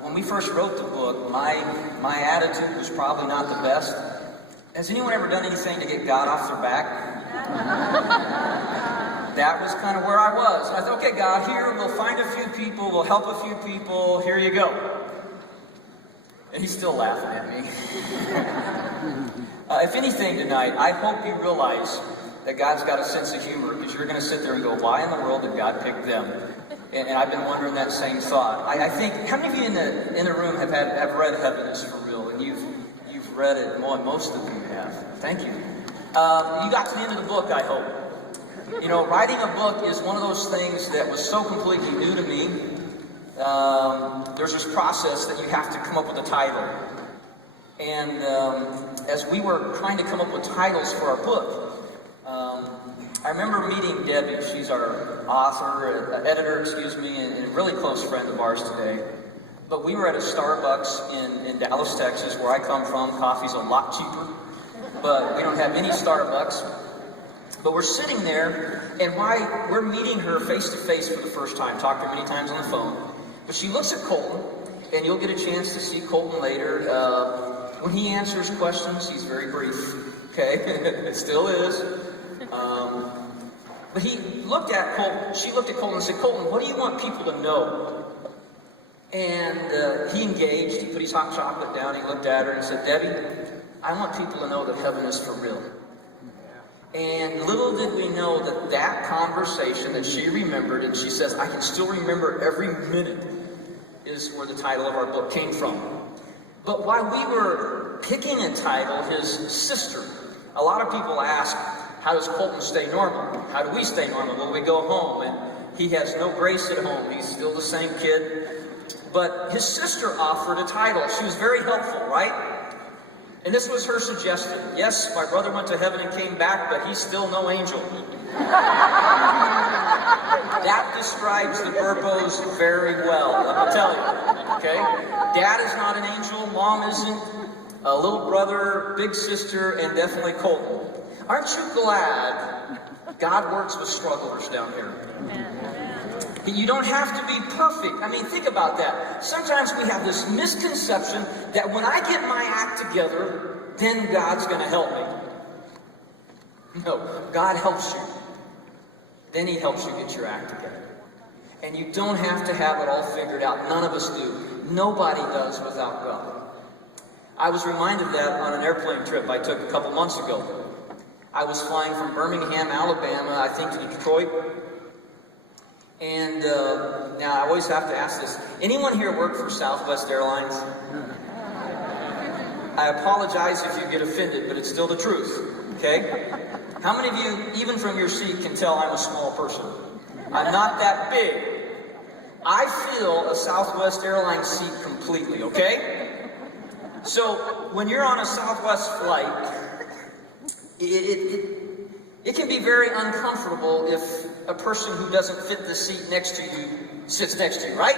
When we first wrote the book, my attitude was probably not the best. Has anyone ever done anything to get God off their back? That was kind of where I was. And I thought, okay, God, here we'll find a few people, we'll help a few people, here you go. And he's still laughing at me. If anything tonight, I hope you realize that God's got a sense of humor, because you're going to sit there and go, why in the world did God pick them? And I've been wondering that same thought. I think, how many of you in the room have read Heaven is for Real? And you've read it, most of you have. Thank you. You got to the end of the book, I hope. You know, writing a book is one of those things that was so completely new to me. There's this process that you have to come up with a title. And as we were trying to come up with titles for our book, I remember meeting Debbie. She's our author, editor, and a really close friend of ours today. But we were at a Starbucks in Dallas, Texas, where I come from. Coffee's a lot cheaper, but we don't have any Starbucks. But we're sitting there, and while we're meeting her face to face for the first time, talked to her many times on the phone, but she looks at Colton, and you'll get a chance to see Colton later. When he answers questions, he's very brief, okay? It still is. But he looked at Colton, she looked at Colton and said, Colton, what do you want people to know? And he engaged, he put his hot chocolate down, he looked at her and said, Debbie, I want people to know that heaven is for real. And little did we know that that conversation that she remembered, and she says, I can still remember every minute, is where the title of our book came from. But while we were picking a title, his sister, a lot of people ask, how does Colton stay normal? How do we stay normal when we go home? And he has no grace at home. He's still the same kid. But his sister offered a title. She was very helpful, right? And this was her suggestion. Yes, my brother went to heaven and came back, but he's still no angel. That describes the Burbos very well, let me tell you. Okay? Dad is not an angel, Mom isn't, a little brother, big sister, and definitely Colton. Aren't you glad God works with strugglers down here? You don't have to be perfect. I mean, think about that. Sometimes we have this misconception that when I get my act together, then God's going to help me. No, God helps you. Then he helps you get your act together. And you don't have to have it all figured out. None of us do. Nobody does without God. I was reminded of that on an airplane trip I took a couple months ago. I was flying from Birmingham, Alabama, I think to Detroit. And now I always have to ask this. Anyone here work for Southwest Airlines? I apologize if you get offended, but it's still the truth, okay? How many of you, even from your seat, can tell I'm a small person? I'm not that big. I fill a Southwest Airlines seat completely, okay? So when you're on a Southwest flight, it can be very uncomfortable if a person who doesn't fit the seat next to you sits next to you, right?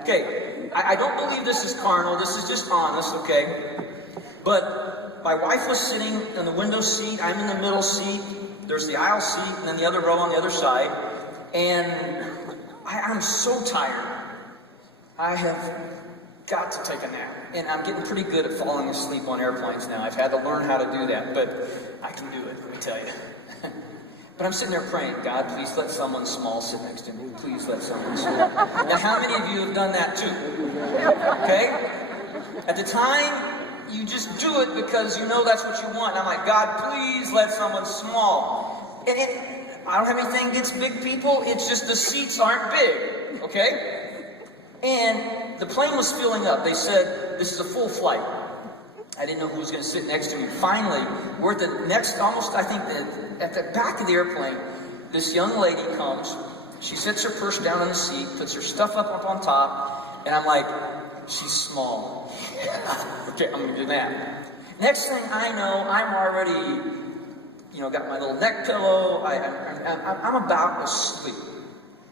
Okay, I don't believe this is carnal, this is just honest, okay? But my wife was sitting in the window seat, I'm in the middle seat, there's the aisle seat, and then the other row on the other side, and I'm so tired. I have got to take a nap. And I'm getting pretty good at falling asleep on airplanes now. I've had to learn how to do that, but I can do it, let me tell you. But I'm sitting there praying, God, please let someone small sit next to me. Please let someone small. Now, how many of you have done that too? Okay? At the time, you just do it because you know that's what you want. And I'm like, God, please let someone small. And I don't have anything against big people. It's just the seats aren't big. Okay? And the plane was filling up. They said, this is a full flight. I didn't know who was going to sit next to me. Finally, we're at the next, almost, I think, at the back of the airplane, this young lady comes. She sits her purse down on the seat, puts her stuff up on top, and I'm like, she's small. Okay, I'm going to do that. Next thing I know, I'm already, got my little neck pillow. I'm about to sleep.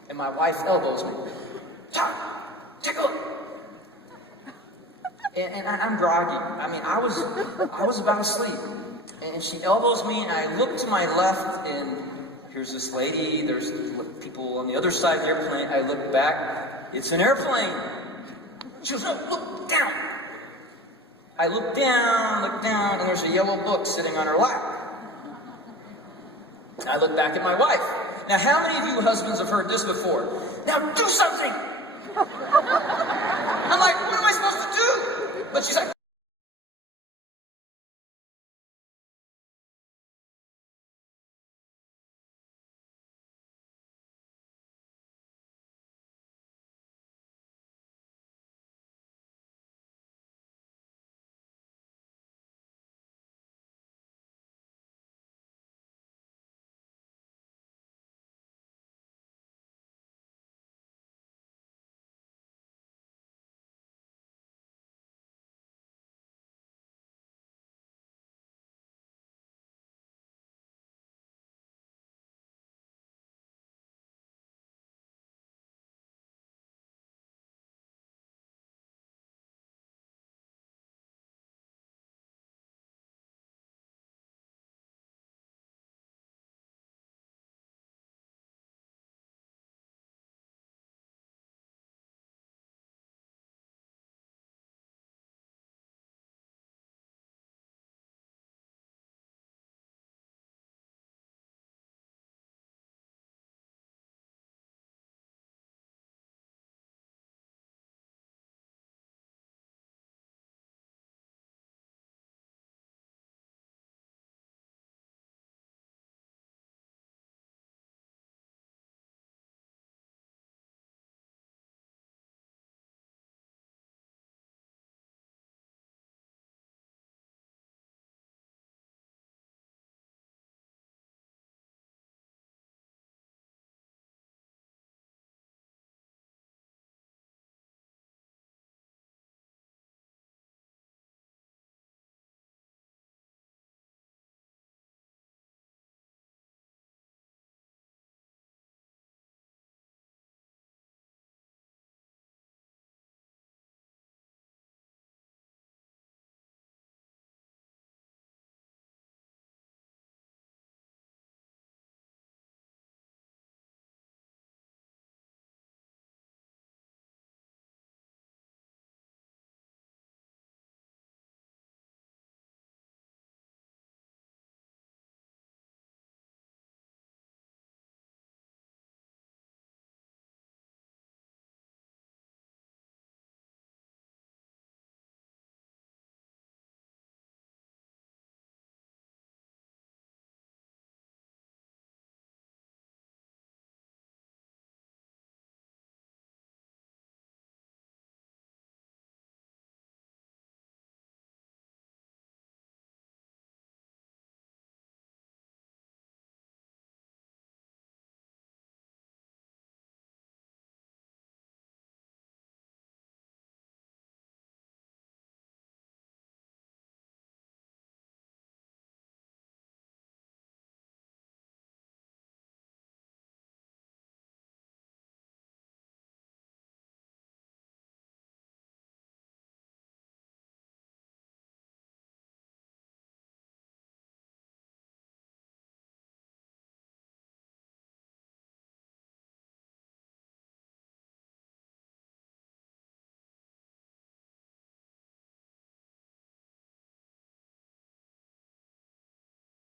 And my wife elbows me. Todd, take a look. And I'm groggy. I mean, I was about to sleep. And she elbows me, and I look to my left, and here's this lady. There's people on the other side of the airplane. I look back. It's an airplane. She goes, no, look down. I look down, and there's a yellow book sitting on her lap. I look back at my wife. Now, how many of you husbands have heard this before? Now do something!